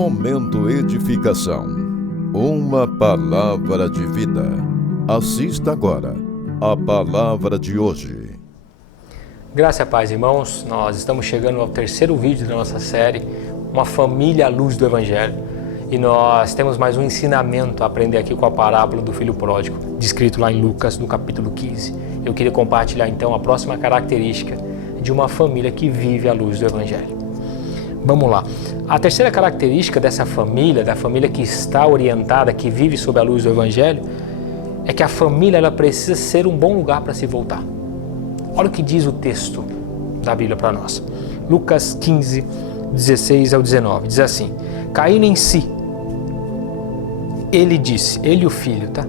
Momento Edificação. Uma palavra de vida. Assista agora a palavra de hoje. Graça e paz, irmãos. Nós estamos chegando ao terceiro vídeo da nossa série, Uma Família à Luz do Evangelho. E nós temos mais um ensinamento a aprender aqui com a parábola do filho pródigo, descrito lá em Lucas, no capítulo 15. Eu queria compartilhar então a próxima característica de uma família que vive à luz do Evangelho. Vamos lá. A terceira característica dessa família, da família que está orientada, que vive sob a luz do Evangelho, é que a família ela precisa ser um bom lugar para se voltar. Olha o que diz o texto da Bíblia para nós. Lucas 15, 16 ao 19. Diz assim: caindo em si, ele disse, ele e o filho, tá?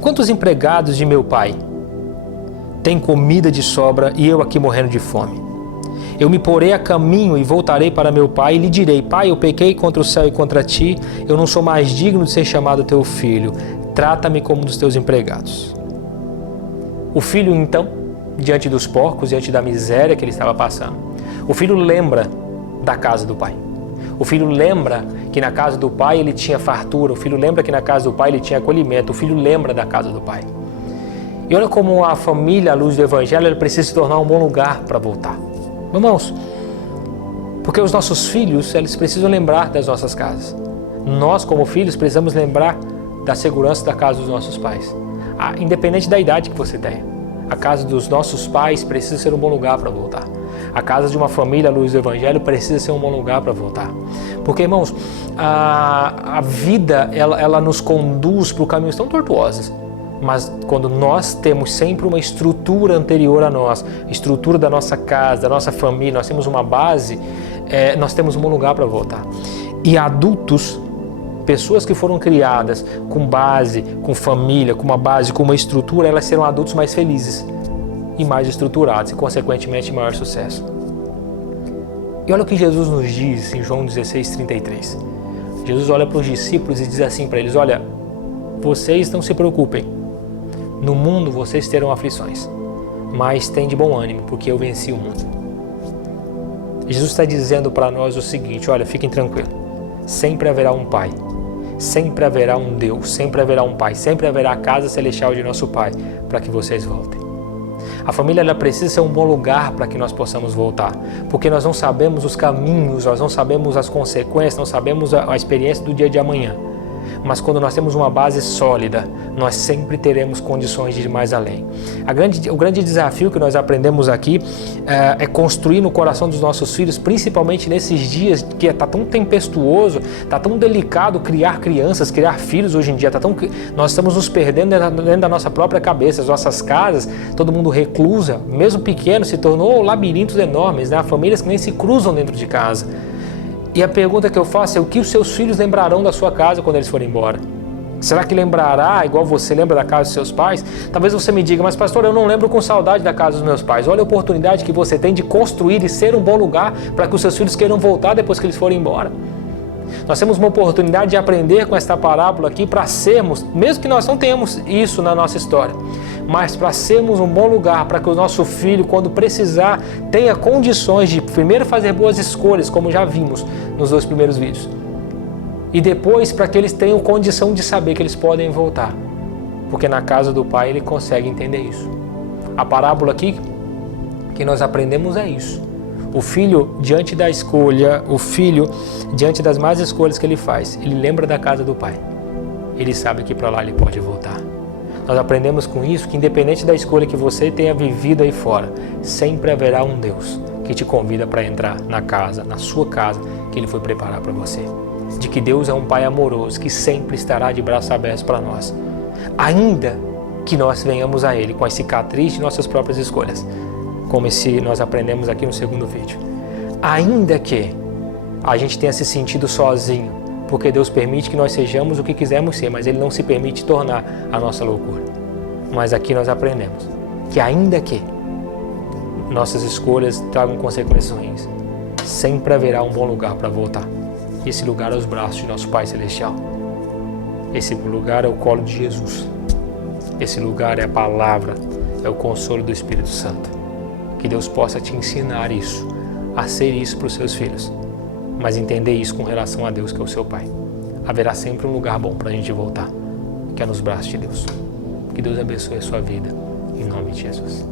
Quantos empregados de meu pai têm comida de sobra e eu aqui morrendo de fome? Eu me porei a caminho e voltarei para meu pai e lhe direi: Pai, eu pequei contra o céu e contra ti, eu não sou mais digno de ser chamado teu filho, trata-me como um dos teus empregados. O filho então, diante dos porcos, diante da miséria que ele estava passando, o filho lembra da casa do pai. O filho lembra que na casa do pai ele tinha fartura, o filho lembra que na casa do pai ele tinha acolhimento, o filho lembra da casa do pai. E olha como a família, à luz do Evangelho, ela precisa se tornar um bom lugar para voltar. Irmãos, porque os nossos filhos, eles precisam lembrar das nossas casas. Nós, como filhos, precisamos lembrar da segurança da casa dos nossos pais. Independente da idade que você tenha, a casa dos nossos pais precisa ser um bom lugar para voltar. A casa de uma família à luz do Evangelho precisa ser um bom lugar para voltar. Porque, irmãos, a vida, ela nos conduz por caminhos tão tortuosos. Mas quando nós temos sempre uma estrutura anterior a nós, estrutura da nossa casa, da nossa família, nós temos uma base, nós temos um bom lugar para voltar. E adultos, pessoas que foram criadas com base, com família, com uma base, com uma estrutura, elas serão adultos mais felizes e mais estruturados e, consequentemente, maior sucesso. E olha o que Jesus nos diz em João 16:33. Jesus olha para os discípulos e diz assim para eles: olha, vocês não se preocupem. No mundo vocês terão aflições, mas tem de bom ânimo, porque eu venci o mundo. Jesus está dizendo para nós o seguinte: olha, fiquem tranquilos. Sempre haverá um Pai, sempre haverá um Deus, sempre haverá um Pai, sempre haverá a casa celestial de nosso Pai, para que vocês voltem. A família ela precisa ser um bom lugar para que nós possamos voltar, porque nós não sabemos os caminhos, nós não sabemos as consequências, não sabemos a experiência do dia de amanhã. Mas quando nós temos uma base sólida, nós sempre teremos condições de ir mais além. O grande desafio que nós aprendemos aqui é construir no coração dos nossos filhos, principalmente nesses dias que está tão tempestuoso, está tão delicado criar crianças, criar filhos hoje em dia, nós estamos nos perdendo dentro da nossa própria cabeça, as nossas casas, todo mundo reclusa, mesmo pequeno, se tornou labirintos enormes, né? Famílias que nem se cruzam dentro de casa. E a pergunta que eu faço é: o que os seus filhos lembrarão da sua casa quando eles forem embora? Será que lembrará igual você lembra da casa dos seus pais? Talvez você me diga: mas pastor, eu não lembro com saudade da casa dos meus pais. Olha a oportunidade que você tem de construir e ser um bom lugar para que os seus filhos queiram voltar depois que eles forem embora. Nós temos uma oportunidade de aprender com esta parábola aqui para sermos, mesmo que nós não tenhamos isso na nossa história, mas para sermos um bom lugar para que o nosso filho, quando precisar, tenha condições de primeiro fazer boas escolhas, como já vimos nos 2 primeiros vídeos, e depois para que eles tenham condição de saber que eles podem voltar, porque na casa do Pai ele consegue entender isso. A parábola aqui que nós aprendemos é isso. O filho, diante da escolha, diante das más escolhas que ele faz, ele lembra da casa do Pai. Ele sabe que para lá ele pode voltar. Nós aprendemos com isso que, independente da escolha que você tenha vivido aí fora, sempre haverá um Deus que te convida para entrar na casa, na sua casa, que Ele foi preparar para você. De que Deus é um Pai amoroso, que sempre estará de braços abertos para nós, ainda que nós venhamos a Ele com as cicatrizes de nossas próprias escolhas, como nós aprendemos aqui no segundo vídeo. Ainda que a gente tenha se sentido sozinho, porque Deus permite que nós sejamos o que quisermos ser, mas Ele não se permite tornar a nossa loucura. Mas aqui nós aprendemos que ainda que nossas escolhas tragam consequências ruins, sempre haverá um bom lugar para voltar. Esse lugar é os braços de nosso Pai Celestial. Esse lugar é o colo de Jesus. Esse lugar é a palavra, é o consolo do Espírito Santo. Que Deus possa te ensinar isso, a ser isso para os seus filhos. mas entender isso com relação a Deus, que é o seu Pai. Haverá sempre um lugar bom para a gente voltar, que é nos braços de Deus. Que Deus abençoe a sua vida, em nome de Jesus.